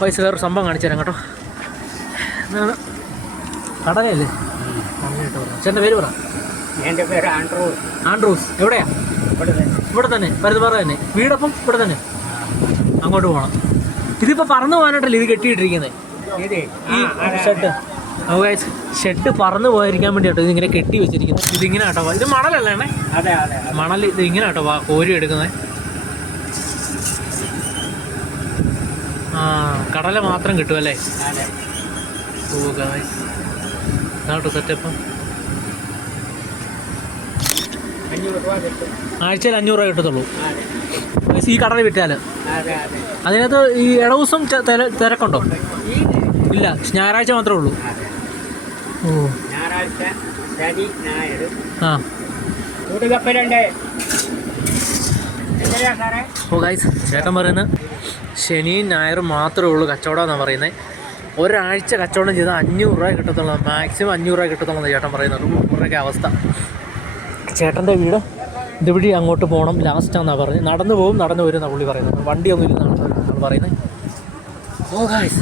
പൈസ വേറൊരു സംഭവം കാണിച്ചു തരാം കേട്ടോ. കടലയല്ലേ? ചേട്ടൻ്റെ പേര് പറ. എൻ്റെ പേര് ആൻഡ്രൂസ്. ആൻഡ്രൂസ്. എവിടെയാ? ഇവിടെ തന്നെ, പരുത്തിപ്പാറ തന്നെ. വീടപ്പം ഇവിടെ തന്നെ. അങ്ങോട്ട് പോകണം. ഇതിപ്പോൾ പറന്നു പോകാനായിട്ടല്ലേ ഇത് കെട്ടിയിട്ടിരിക്കുന്നത്, ഈ ഷെഡ്? ഷെഡ് പറന്നു പോയിരിക്കാൻ വേണ്ടി കേട്ടോ ഇതിങ്ങനെ കെട്ടി വെച്ചിരിക്കുന്നത്. ഇതിങ്ങനെ കേട്ടോ, ഇത് മണലല്ലേ? അതെ അതെ, മണൽ. ഇത് ഇങ്ങനെ കേട്ടോ കോരി എടുക്കുന്നത്. ആ, കടല മാത്രം കിട്ടുമല്ലേ? ഓ ഗായ്സ്, ഇതാട്ടോ സെറ്റപ്പ്. ആഴ്ചയിൽ 500 രൂപ കിട്ടത്തുള്ളൂ ഈ കടല വിറ്റാൽ. അതിനകത്ത് ഈ ഇടദിവസം തിരക്കുണ്ടോ? ഇല്ല, ഞായറാഴ്ച മാത്രമേ ഉള്ളൂ. ഓ, ആ. ഓ ഗൈസ്, ചേട്ടൻ പറയുന്നത് ശനിയും ഞായറും മാത്രമേ ഉള്ളൂ കച്ചവടം എന്നാണ് പറയുന്നത്. ഒരാഴ്ച കച്ചവടം ചെയ്താൽ 500 രൂപ കിട്ടത്തുള്ളൂ, മാക്സിമം 500 രൂപ കിട്ടത്തുള്ളൂ ചേട്ടൻ പറയുന്നത്. ഇവരുടെയൊക്കെ അവസ്ഥ. ചേട്ടൻ്റെ വീട് ഇതുവഴി അങ്ങോട്ട് പോകണം, ലാസ്റ്റാണെന്നാണ് പറഞ്ഞത്. നടന്നു പോകും, നടന്നു വരും എന്നാണ് പുള്ളി പറയുന്നത്. വണ്ടിയൊന്നും ഇല്ലെന്നാണ് പറയുന്നത്. ഓ ഗൈസ്.